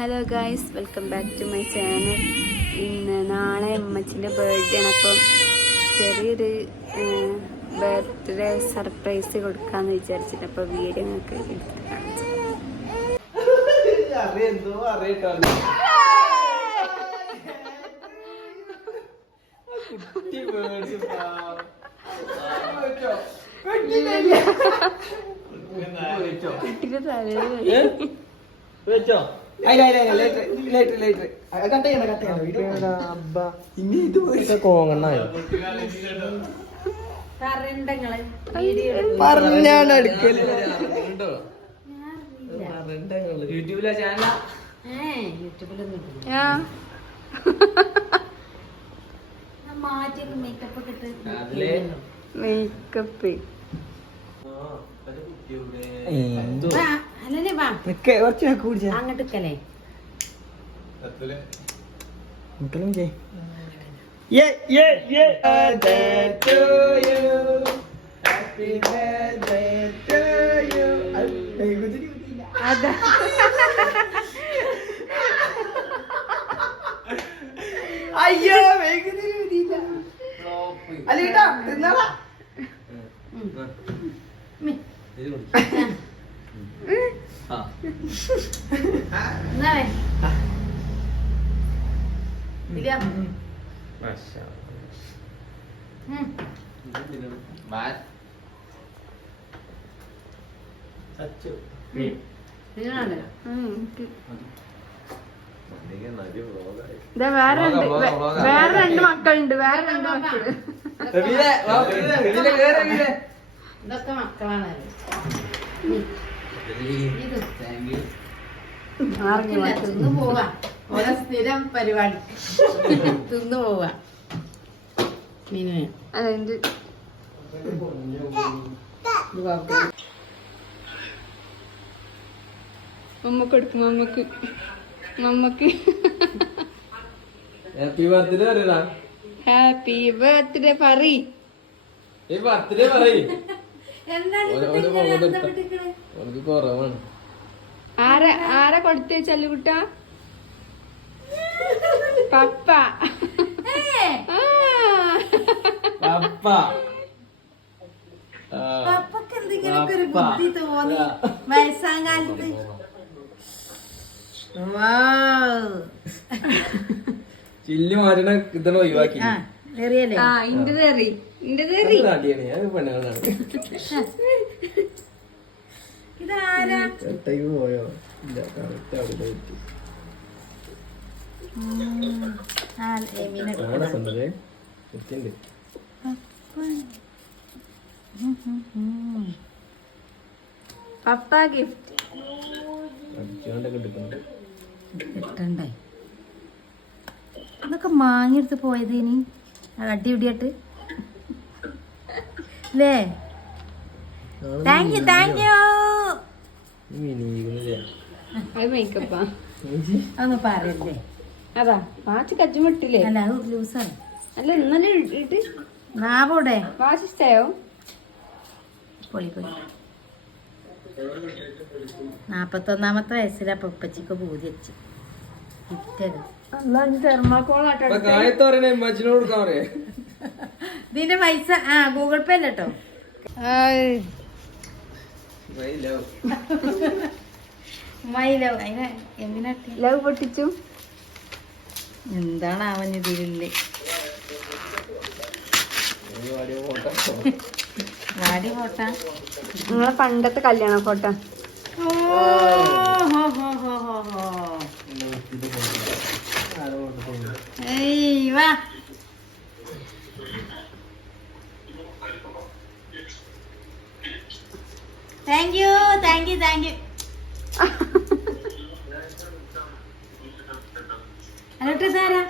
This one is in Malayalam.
Hello guys, welcome back to my channel. ഇന്ന് നാളെ അമ്മച്ചിൻ്റെ ബർത്ത്ഡേ ആണ്. അപ്പം ചെറിയൊരു ബർത്ത്ഡേ സർപ്രൈസ് കൊടുക്കാമെന്ന് വിചാരിച്ചിട്ട് അപ്പോൾ വീഡിയോ നിങ്ങൾക്ക് എടുത്ത് കാണിച്ചു. കുട്ടിയുടെ തലയിൽ കോങ്ങണ്ണായോ യൂട്യൂബിലെ ചാനലാ മേക്കപ്പ് അങ്ങോട്ടേ അയ്യോ അല്ലേട്ടാ തിന്നാളാ വേറെ രണ്ട് മക്കളുണ്ട്. ഇതൊക്കെ മക്കളാണ്. തിന്നു പോവാ, ഓരോ സ്ഥിരം പരിപാടി തിന്നു പോവാ. മമ്മക്ക് എടുക്കും. മമ്മക്ക് ഹാപ്പി ബർത്ത്ഡേ പറയടാ. ഹാപ്പി ബർത്ത്ഡേ പറയ്. ബർത്ത്ഡേ പറയ്. കുറവാണ്. ആരാ കൊടുത്തേ ചല്ലുകുട്ട? പപ്പ. പപ്പക്ക് എന്തെങ്കിലുമൊക്കെ ഒരു ബുദ്ധി തോന്നി വയസ്സാം കാലത്ത്. ചില്ല് മാറ്റണ ഇതാണ് ഒഴിവാക്കി. ഇതാരാ? പോയോ പപ്പ ഗിഫ്റ്റ് കിട്ടണ്ടേ? അതൊക്കെ മാങ്ങിയെടുത്ത് പോയത് ഇനി അടിപിടിയായിട്ട് അല്ലേ? താങ്ക് യു മേക്കപ്പാ അതൊന്നും പറയല്ലേ. അതാ വാച്ച് കജ്ജുമിട്ടില്ലേ? അല്ല അത് ലൂസാണ്. അല്ല ഇന്നലെ ഇട്ട് നാവോടെ വാച്ച് ഇഷ്ടായോ? പൊളി 41ാമത്തെ വയസ്സിലാ പപ്പച്ചിക്ക് പൂതി വെച്ച് ഗിഫ്റ്റ്. ഇതിന്റെ പൈസ ഗൂഗിൾ പേ അല്ല കേട്ടോ. ലവ് പൊട്ടിച്ചു. എന്താണ് അവനിതില്ലേ വാടി ഫോട്ട? നിങ്ങളെ പണ്ടത്തെ കല്യാണ ഫോട്ടോ. വാ താങ്ക് യു. എന്നിട്ട് ഇതാരാ?